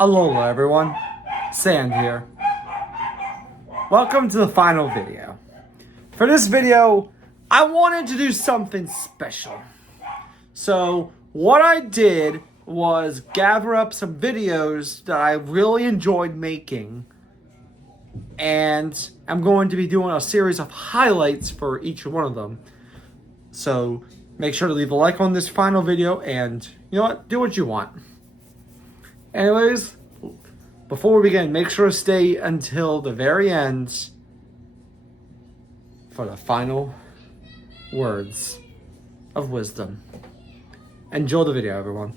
Alola everyone, Sand here. Welcome to the final video. For this video, I wanted to do something special. So what I did was gather up some videos that I really enjoyed making, and I'm going to be doing a series of highlights for each one of them. So make sure to leave a like on this final video and you know what, do what you want. Anyways, before we begin, make sure to stay until the very end for the final words of wisdom. Enjoy the video, everyone.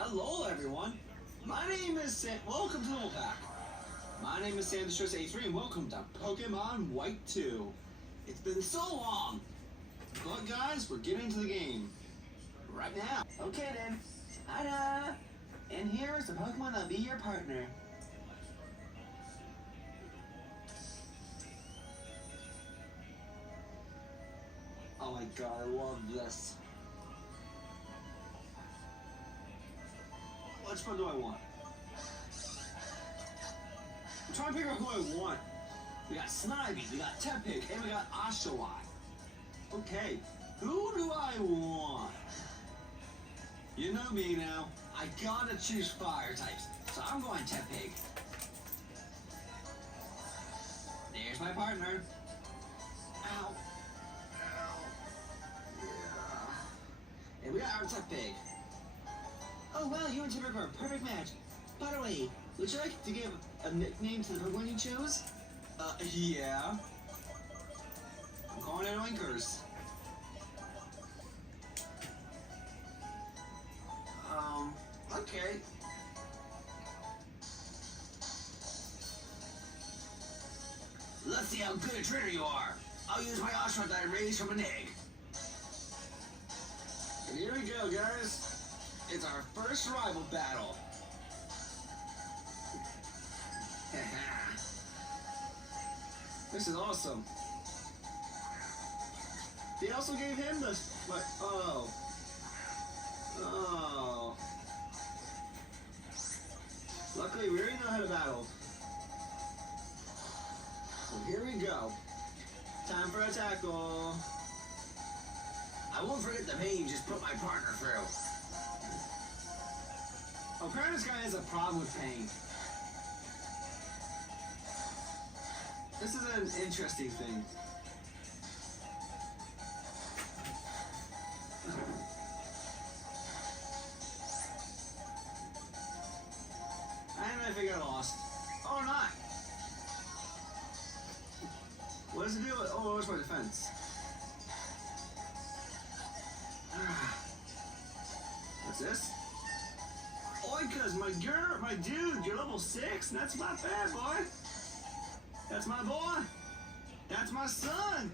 Hello, everyone. My name is Sam. Welcome to the Wolfpack. My name is Sanderstress A3, and welcome to Pokemon White 2. It's been so long, but guys, we're getting into the game right now. Okay then, ta-da! And here's the Pokemon that'll be your partner. Oh my god, I love this. Which one do I want? I'm trying to figure out who I want. We got Snivy, we got Tepig, and we got Oshawott. Okay, who do I want? You know me now. I gotta choose fire types, so I'm going Tepig. There's my partner. Ow. Ow. Yeah. And we got our Tepig. Oh wow, you and Tepig are a perfect match. By the way, would you like to give a nickname to the Pokemon you chose? Yeah. I'm calling it Oinkers. Okay. Let's see how good a trainer you are. I'll use my Oshawott that I raised from an egg. And here we go, guys. It's our first rival battle. This is awesome. They also gave him the oh. Luckily, we already know how to battle. So here we go. Time for a tackle. I won't forget the pain you just put my partner through. Apparently this guy has a problem with pain. This is an interesting thing. I think I lost. Oh, not. What does it do? Oh, what's my defense? What's this? Oinkers, my dude, you're level 6? That's not bad, boy. That's my boy. That's my son.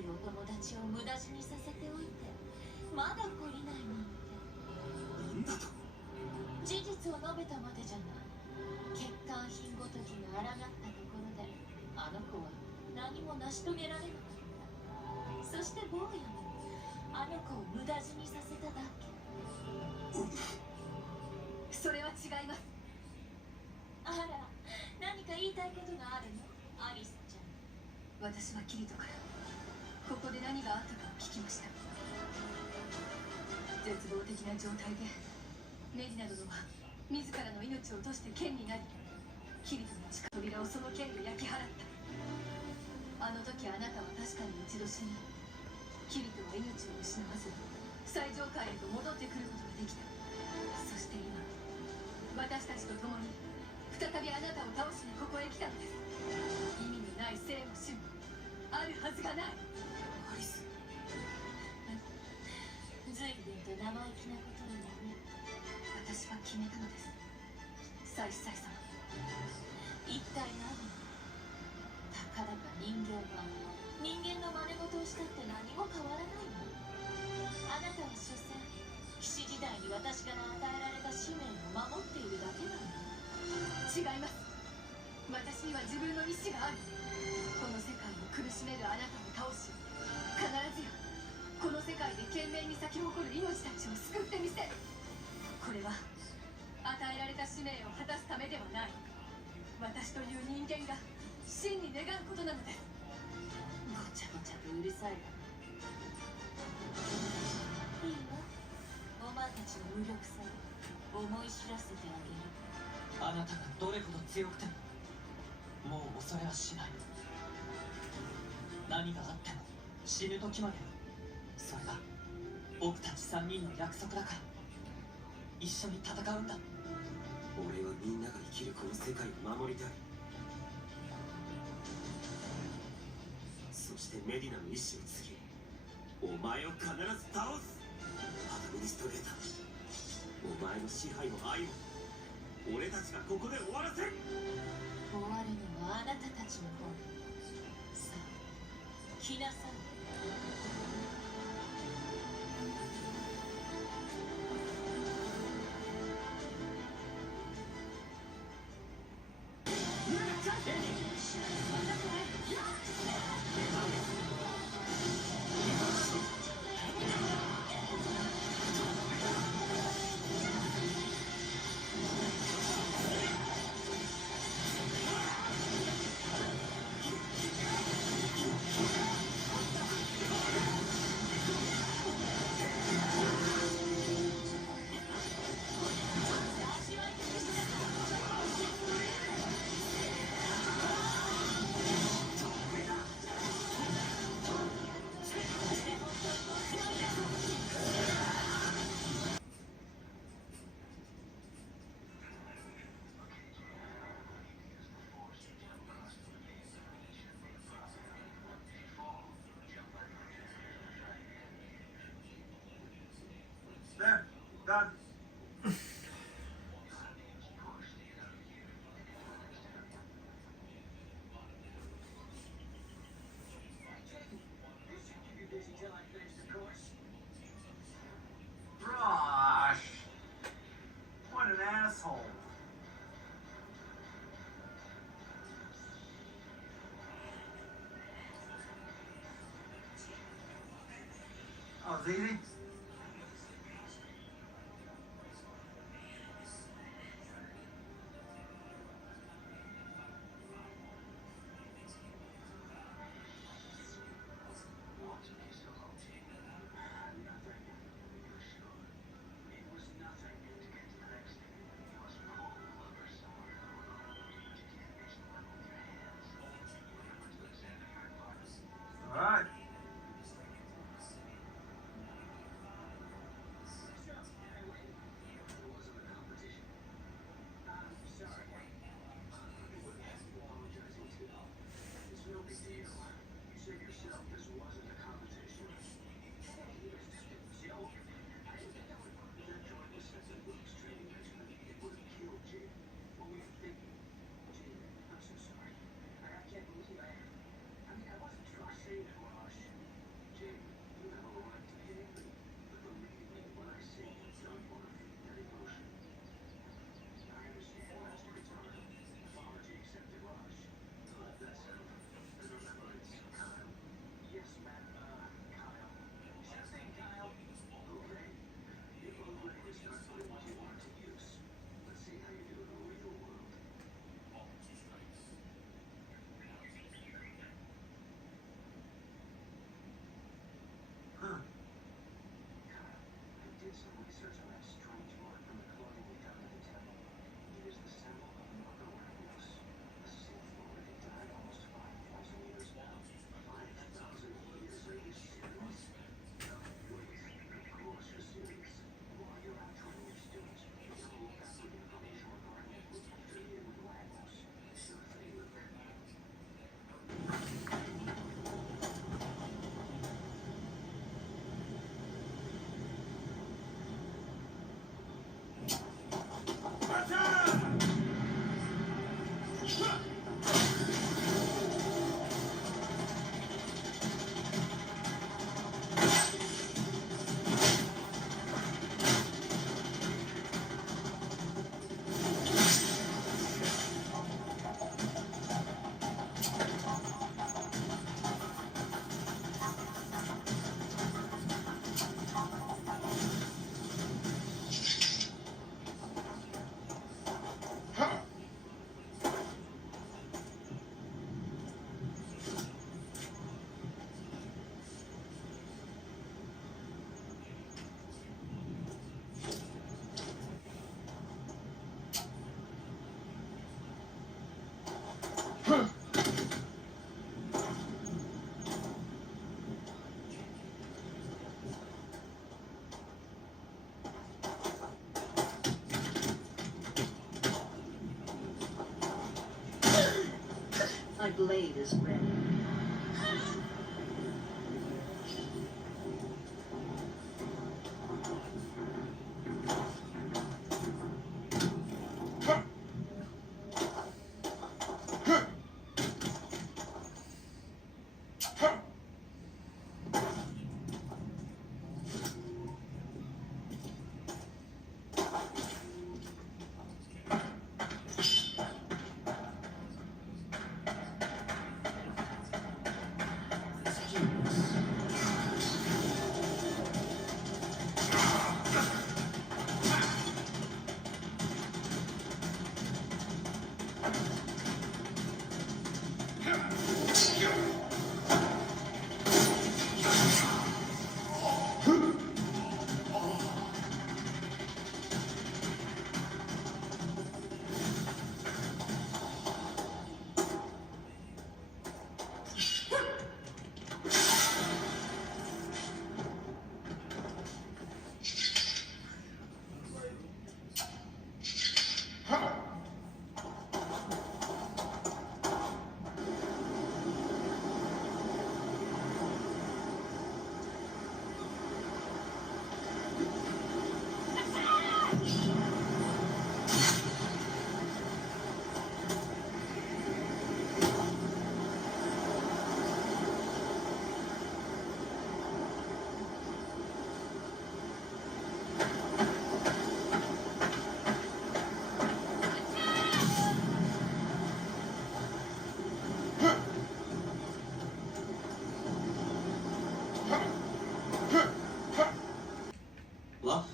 いお友達を無駄死にさせておいてまだ懲りないなんて。なんだと。事実を述べたまでじゃない。欠陥品ごときが抗ったところであの子は何も成し遂げられなかった。そして坊やもあの子を無駄死にさせただけ。それは違います。あら、何か言いたいことがあるのアリスちゃん。私はキリトからここで何があったかを聞きました。絶望的な状態でメディナ殿は自らの命を落として剣になり、キリトの地下扉をその剣で焼き払った。あの時あなたは確かに一度死に、キリトは命を失わず最上階へと戻ってくることができた。そして今私たちと共に再びあなたを倒しにここへ来たのです。意味のない生も死もあるはずがない。アリス。随分と生意気なことになるね。私は決めたのです、サイサイ様。一体何？たかだか人形版は人間の真似事をしたって何も変わらないの。あなたは所詮騎士時代に私から与えられた使命を守っているだけなの。違います。私には自分の意志がある。この世界を苦しめるあなたを倒し、必ずやこの世界で懸命に咲き誇る命たちを救ってみせる。これは与えられた使命を果たすためではない。私という人間が真に願うことなのです。ごちゃごちゃとうるさいわ。いいわ、お前たちの無力さを思い知らせてあげる。あなたがどれほど強くてももう恐れはしない。何があっても死ぬ時まで。それが僕たち3人の約束だから。一緒に戦うんだ。俺はみんなが生きるこの世界を守りたい。そしてメディナの意志を継ぎ、お前を必ず倒す。アドミニストレーター、お前の支配も愛も俺たちがここで終わらせる。終わるのはあなたたちの方。さあ来なさい。There, done. Gosh, what an asshole. Oh, it's easy? All right. blade is ready. Well,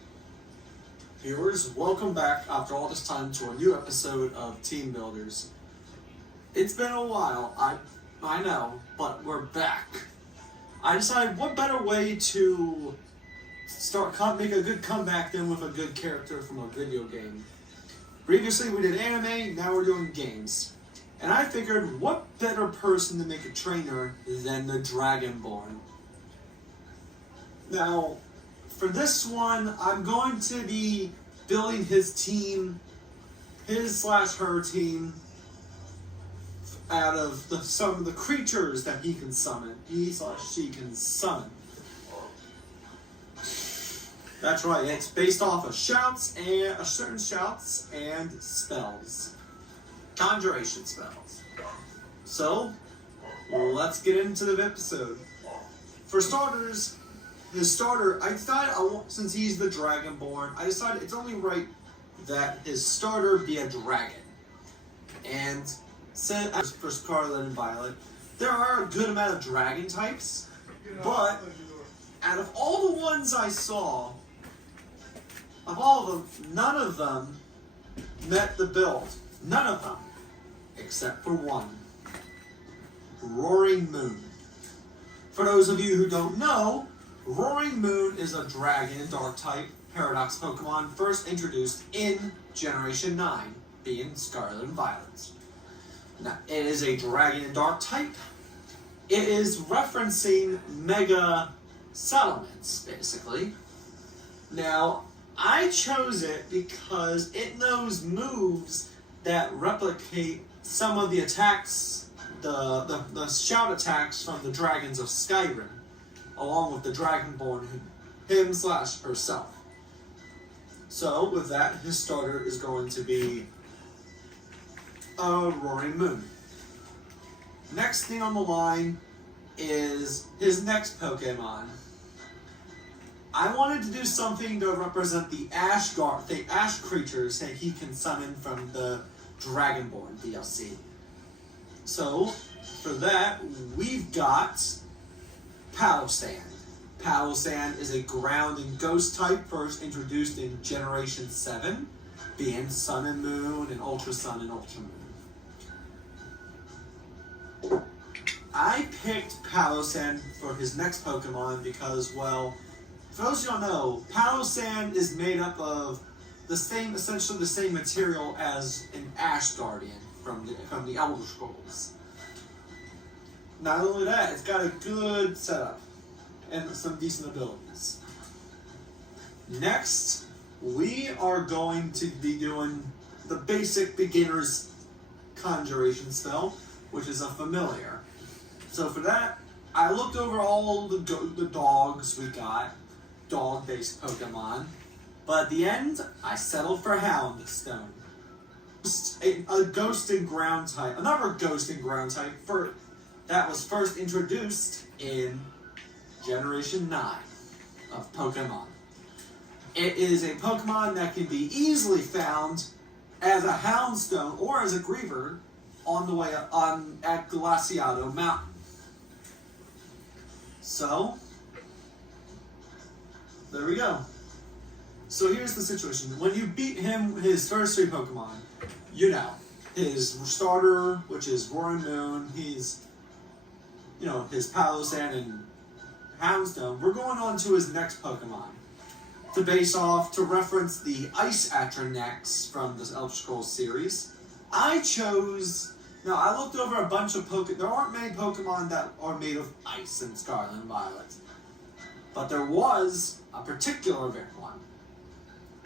viewers, welcome back after all this time to a new episode of Team Builders. It's been a while, I know, but we're back. I decided what better way to make a good comeback than with a good character from a video game. Previously we did anime, now we're doing games. And I figured what better person to make a trainer than the Dragonborn. Now, for this one, I'm going to be building his team, his/her team, out of some of the creatures that he can summon. He/she can summon. That's right, it's based off of certain shouts and spells. Conjuration spells. So, let's get into the episode. For starters, his starter, I decided since he's the Dragonborn, I decided it's only right that his starter be a dragon. And as for Scarlet and Violet, there are a good amount of dragon types, but out of all the ones I saw, of all of them, none of them met the build. None of them. Except for one. Roaring Moon. For those of you who don't know, Roaring Moon is a dragon dark type Paradox Pokemon first introduced in Generation 9, being Scarlet and Violet. Now, it is a dragon and dark type. It is referencing Mega Salamence, basically. Now, I chose it because it knows moves that replicate some of the attacks, the shout attacks from the dragons of Skyrim, along with the Dragonborn him/herself. So, with that, his starter is going to be a Roaring Moon. Next thing on the line is his next Pokemon. I wanted to do something to represent the ash creatures that he can summon from the Dragonborn DLC. So, for that, we've got Palossand. Palossand is a ground and ghost type first introduced in Generation 7, being Sun and Moon and Ultra Sun and Ultra Moon. I picked Palossand for his next Pokemon because, well, for those who don't know, Palossand is made up of essentially the same material as an Ash Guardian from the Elder Scrolls. Not only that, it's got a good setup and some decent abilities. Next, we are going to be doing the basic beginner's conjuration spell, which is a familiar. So for that, I looked over all the dogs we got, dog-based Pokemon, but at the end, I settled for Houndstone. A ghost and ground type, another ghost and ground type that was first introduced in Generation 9 of Pokemon. It is a Pokemon that can be easily found as a Houndstone or as a Griever on the way at Glaciado Mountain. So, there we go. So here's the situation. When you beat his first 3 Pokemon, you know, his starter, which is Roaring Moon, his Palossand and Houndstone, we're going on to his next Pokemon. To reference the Ice Atronex from the Elder Scrolls series, I looked over a bunch of there aren't many Pokemon that are made of ice in Scarlet and Violet. But there was a particular one,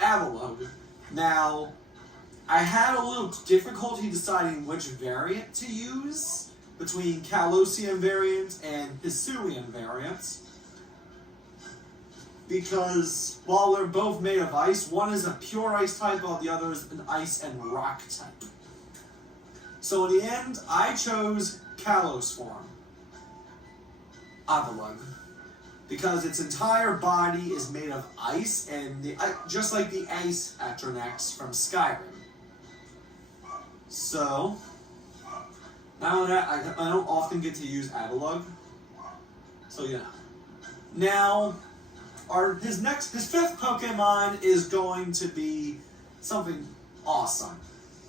Avalugg. Now, I had a little difficulty deciding which variant to use between Kalosian variants and Hisuian variants, because while they're both made of ice, one is a pure ice type while the other is an ice and rock type. So in the end, I chose Kalos form, Avalugg, because its entire body is made of ice, and just like the Ice Atronex from Skyrim. So, now that I don't often get to use Avalugg, so yeah. Now, his 5th Pokemon is going to be something awesome.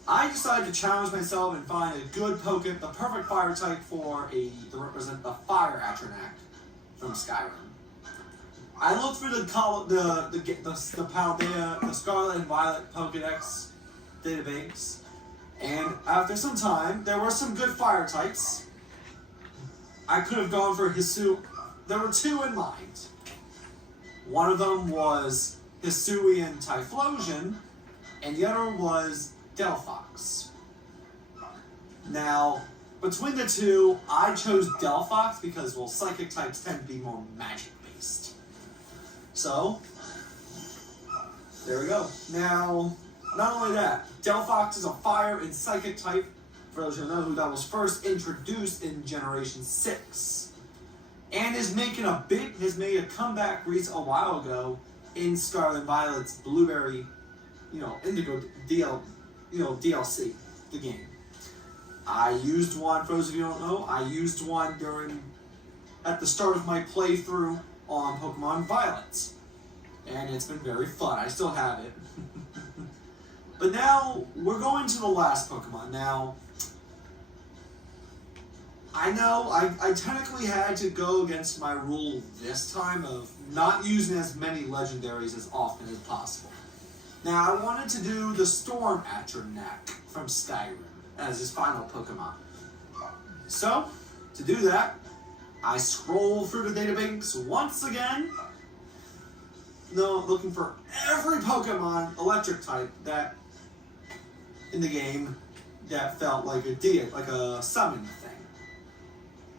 I decided to challenge myself and find a good Pokemon, the perfect fire type to represent the Fire Atronex from Skyrim. I looked through the Scarlet and Violet Pokedex database, and after some time, there were some good fire types. I could have gone for Hisuian. There were 2 in mind. One of them was Hisuian Typhlosion, and the other was Delphox. Now, between the 2, I chose Delphox because, well, psychic types tend to be more magic-based. So, there we go. Now, not only that, Delphox is a fire and psychic type, for those who know who that was first introduced in Generation 6. And has made a comeback a while ago in Scarlet and Violet's Blueberry, Indigo DLC, the game. I used one, for those of you who don't know, I used one at the start of my playthrough on Pokemon Violet. And it's been very fun. I still have it. But now, we're going to the last Pokemon. Now, I know I technically had to go against my rule this time of not using as many legendaries as often as possible. Now, I wanted to do the Storm Atronex from Skyrim as his final Pokemon. So, to do that, I scroll through the database once again, looking for every Pokemon electric type that in the game that felt like a summon thing.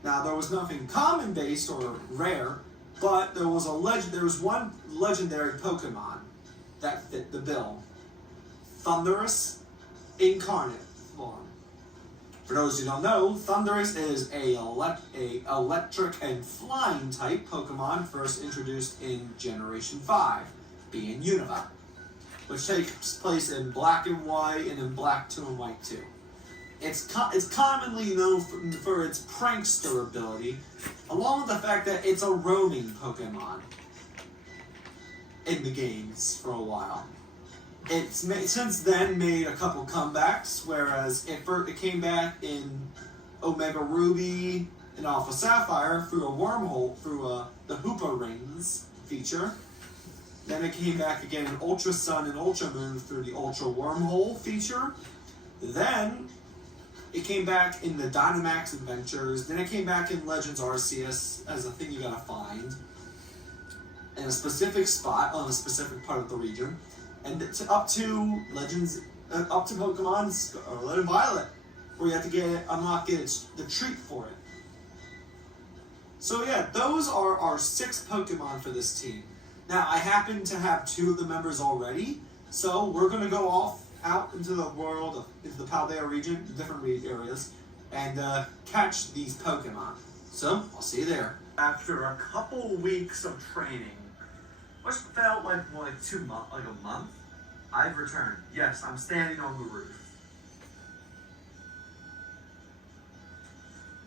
Now, there was nothing common based or rare, but there was one legendary Pokemon that fit the bill. Thundurus Incarnate form. For those who don't know, Thundurus is a electric and flying type Pokemon first introduced in Generation 5, being Unova, which takes place in Black and White and in Black 2 and White 2. It's commonly known for its prankster ability, along with the fact that it's a roaming Pokemon in the games for a while. It's since then made a couple comebacks, whereas it came back in Omega Ruby and Alpha Sapphire through a wormhole, through the Hoopa Rings feature. Then it came back again in Ultra Sun and Ultra Moon through the Ultra Wormhole feature. Then it came back in the Dynamax Adventures. Then it came back in Legends Arceus as a thing you gotta find in a specific spot on a specific part of the region. And up to Pokemon Scarlet and Violet, or you have to unlock the treat for it. So yeah, those are our 6 Pokemon for this team. Now, I happen to have 2 of the members already, so we're going to go out into the world, into the Paldea region, the different areas, and catch these Pokemon. So, I'll see you there. After a couple weeks of training, which felt like more like 2 months, like a month, I've returned. Yes, I'm standing on the roof.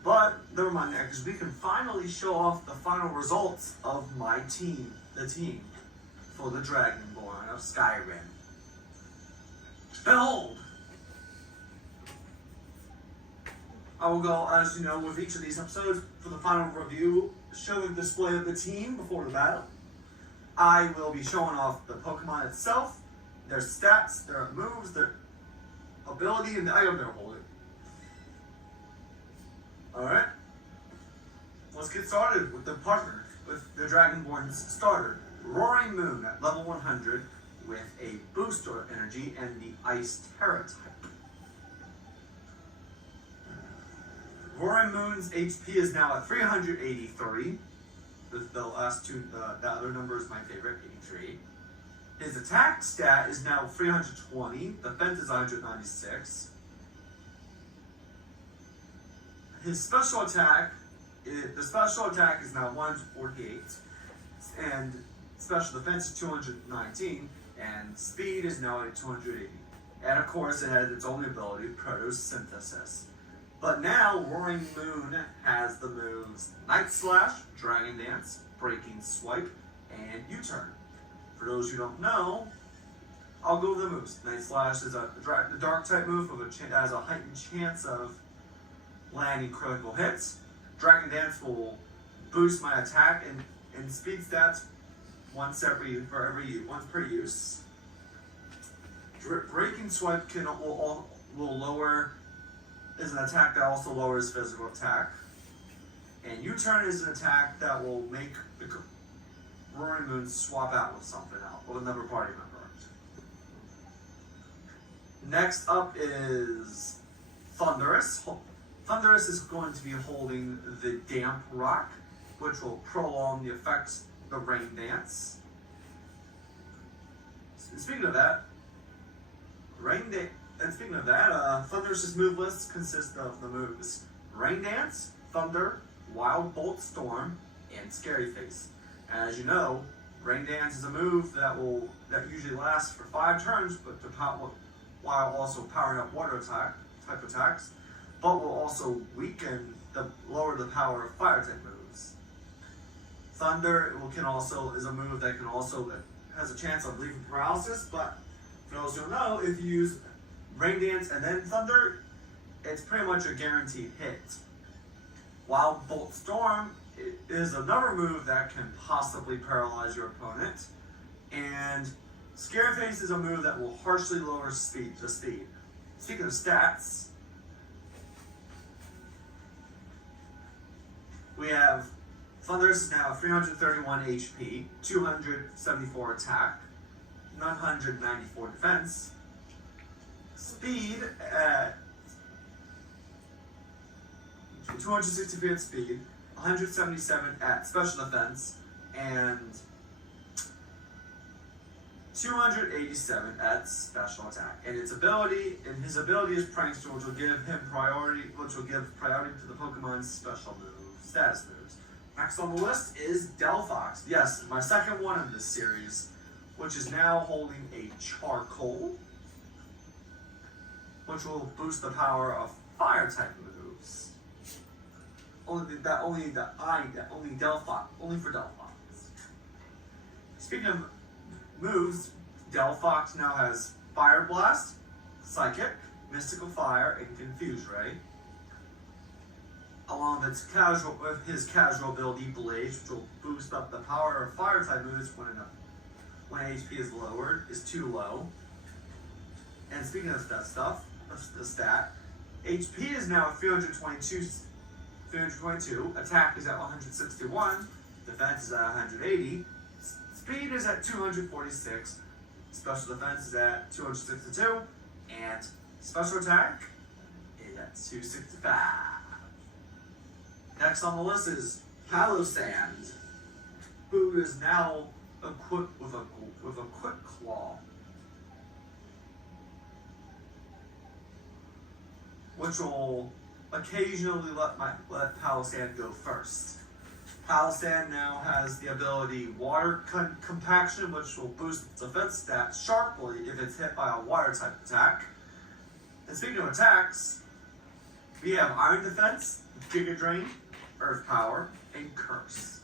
But never mind that, because we can finally show off the final results of my team, the team for the Dragonborn of Skyrim. Behold! I will go, as you know, with each of these episodes for the final review, showing the display of the team before the battle. I will be showing off the Pokemon itself, their stats, their moves, their ability, and the item they're holding. Alright, let's get started with the partner, with the Dragonborn's starter, Roaring Moon at level 100 with a booster energy and the Ice Terra type. Roaring Moon's HP is now at 383. The last two, the other number is my favorite, 83. His attack stat is now 320. Defense is 196. His special attack, the special attack is now 148, and special defense is 219, and speed is now at 280. And of course, it has its own ability, Photosynthesis. But now, Roaring Moon has the moves Night Slash, Dragon Dance, Breaking Swipe, and U-Turn. For those who don't know, I'll go with the moves. Night Slash is the Dark type move has a heightened chance of landing critical hits. Dragon Dance will boost my attack and speed stats once per use. Breaking Swipe will lower, is an attack that also lowers physical attack. And U-Turn is an attack that will make the Roaring Moon swap out with something else, with another party member. Next up is Thundurus. Thundurus is going to be holding the Damp Rock, which will prolong the effects of the Rain Dance. Speaking of that, Thundurus' move list consists of the moves Rain Dance, Thunder, Wild Bolt Storm, and Scary Face. As you know, Rain Dance is a move that usually lasts for 5 turns, but while also powering up water type attacks, but will also lower the power of fire type moves. Thunder is a move that has a chance of leaving paralysis, but for those who don't know, if you use Rain Dance and then Thunder, it's pretty much a guaranteed hit. Wild Bolt Storm is another move that can possibly paralyze your opponent, and Scary Face is a move that will harshly lower the speed. Speaking of stats, we have Thundurus is now 331 HP, 274 attack, 994 defense, speed at 263 at speed, 177 at special defense, and 287 at special attack. And his ability is Prankster, which will give priority to the Pokemon's special status moves. Next on the list is Delphox. Yes, my second one in this series, which is now holding a Charcoal, which will boost the power of fire type moves. Only for Delphox. Speaking of moves, Delphox now has Fire Blast, Psychic, Mystical Fire, and Confuse Ray, along with his casual ability Blaze, which will boost up the power of fire type moves when HP is too low. And speaking of that stuff, the stat, HP is now at 322, attack is at 161, defense is at 180, speed is at 246, special defense is at 262, and special attack at 265. Next on the list is Palossand, who is now equipped with a quick claw, which will occasionally let Palossand go first. Palossand now has the ability Water Compaction, which will boost its defense stats sharply if it's hit by a water type attack. And speaking of attacks, we have Iron Defense, Giga Drain, Earth Power, and Curse.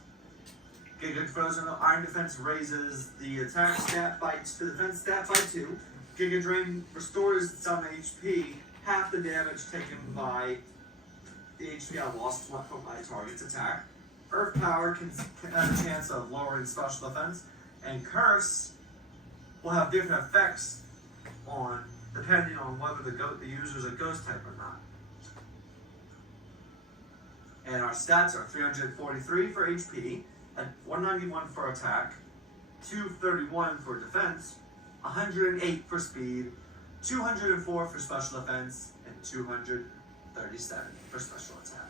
Giga Frozen Iron Defense raises the attack stat the defense stat by 2. Giga Drain restores some HP, half the damage taken by the HP I lost from my target's attack. Earth Power has a chance of lowering special defense, and Curse will have different effects depending on whether the user is a ghost type or not. And our stats are 343 for HP, and 191 for attack, 231 for defense, 108 for speed, 204 for special defense, and 237 for special attack.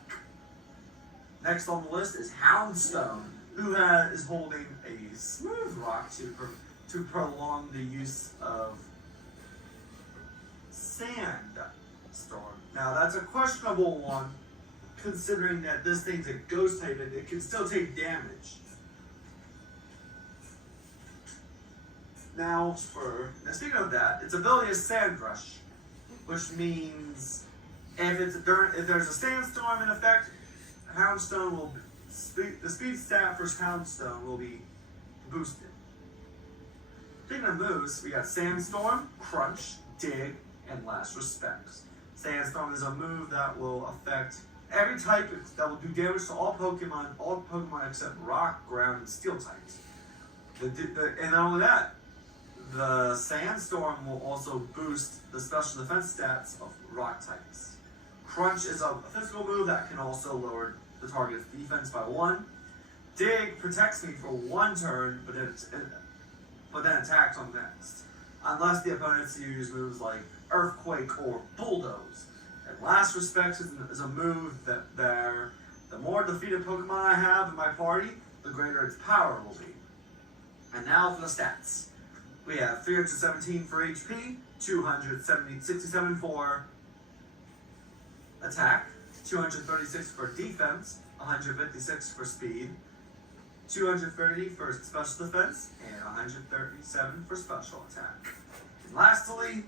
Next on the list is Houndstone, who is holding a smooth rock to prolong the use of Sandstorm. Now that's a questionable one, considering that this thing's a ghost type and it can still take damage. Now speaking of that, its ability is Sand Rush, which means if there's a sandstorm in effect, Houndstone the speed stat for Houndstone will be boosted. Speaking of moves, we got Sandstorm, Crunch, Dig, and Last Respects. Sandstorm is a move that will affect every type that will do damage to all Pokemon except Rock, Ground, and Steel types. And not only that, the Sandstorm will also boost the special defense stats of Rock types. Crunch is a physical move that can also lower the target's defense by 1. Dig protects me for 1 turn, but then attacks on next, unless the opponents use moves like Earthquake or Bulldoze. And Last Respects is a move that the more defeated Pokemon I have in my party, the greater its power will be. And now for the stats. We have 317 for HP, 267 for attack, 236 for defense, 156 for speed, 230 for special defense, and 137 for special attack. And lastly,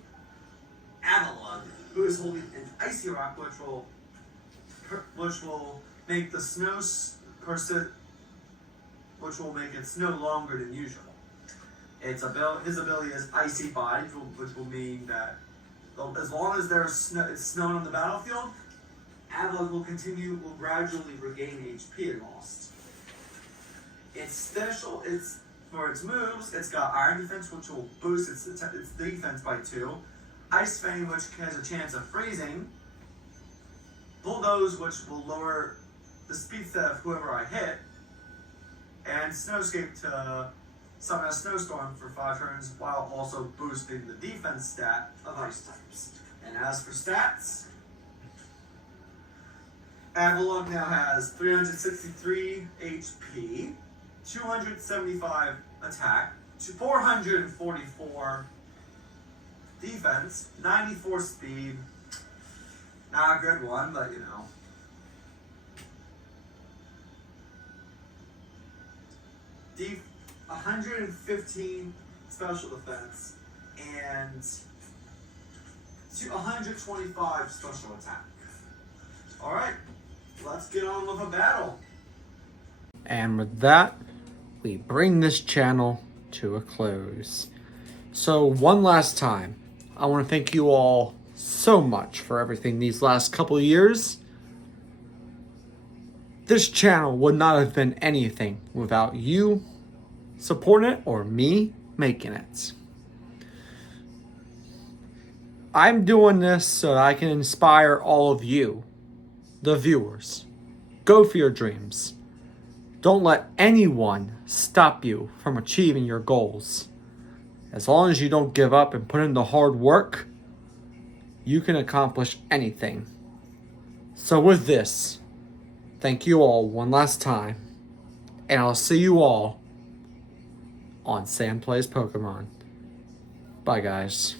Avalugg, who is holding an Icy Rock, which will make the snow which will make it snow longer than usual. His ability is Icy Body, which will mean that as long as it's snowing on the battlefield, Avalugg will gradually regain HP it lost. For its moves, it's got Iron Defense, which will boost its defense by 2. Ice Fang, which has a chance of freezing. Bulldoze, which will lower the speed stat of whoever I hit. And Snowscape to summon a Snowstorm for 5 turns, while also boosting the defense stat of Ice types. And as for stats, Avalugg now has 363 HP, 275 attack, 444 defense, 94 speed. Not a good one, but you know. Deep 115 special defense and 125 special attack. Alright, let's get on with a battle. And with that, we bring this channel to a close. So one last time, I want to thank you all so much for everything these last couple of years. This channel would not have been anything without you supporting it or me making it. I'm doing this so that I can inspire all of you, the viewers. Go for your dreams. Don't let anyone stop you from achieving your goals. As long as you don't give up and put in the hard work, you can accomplish anything. So with this, thank you all one last time. And I'll see you all on Sam Plays Pokemon. Bye, guys.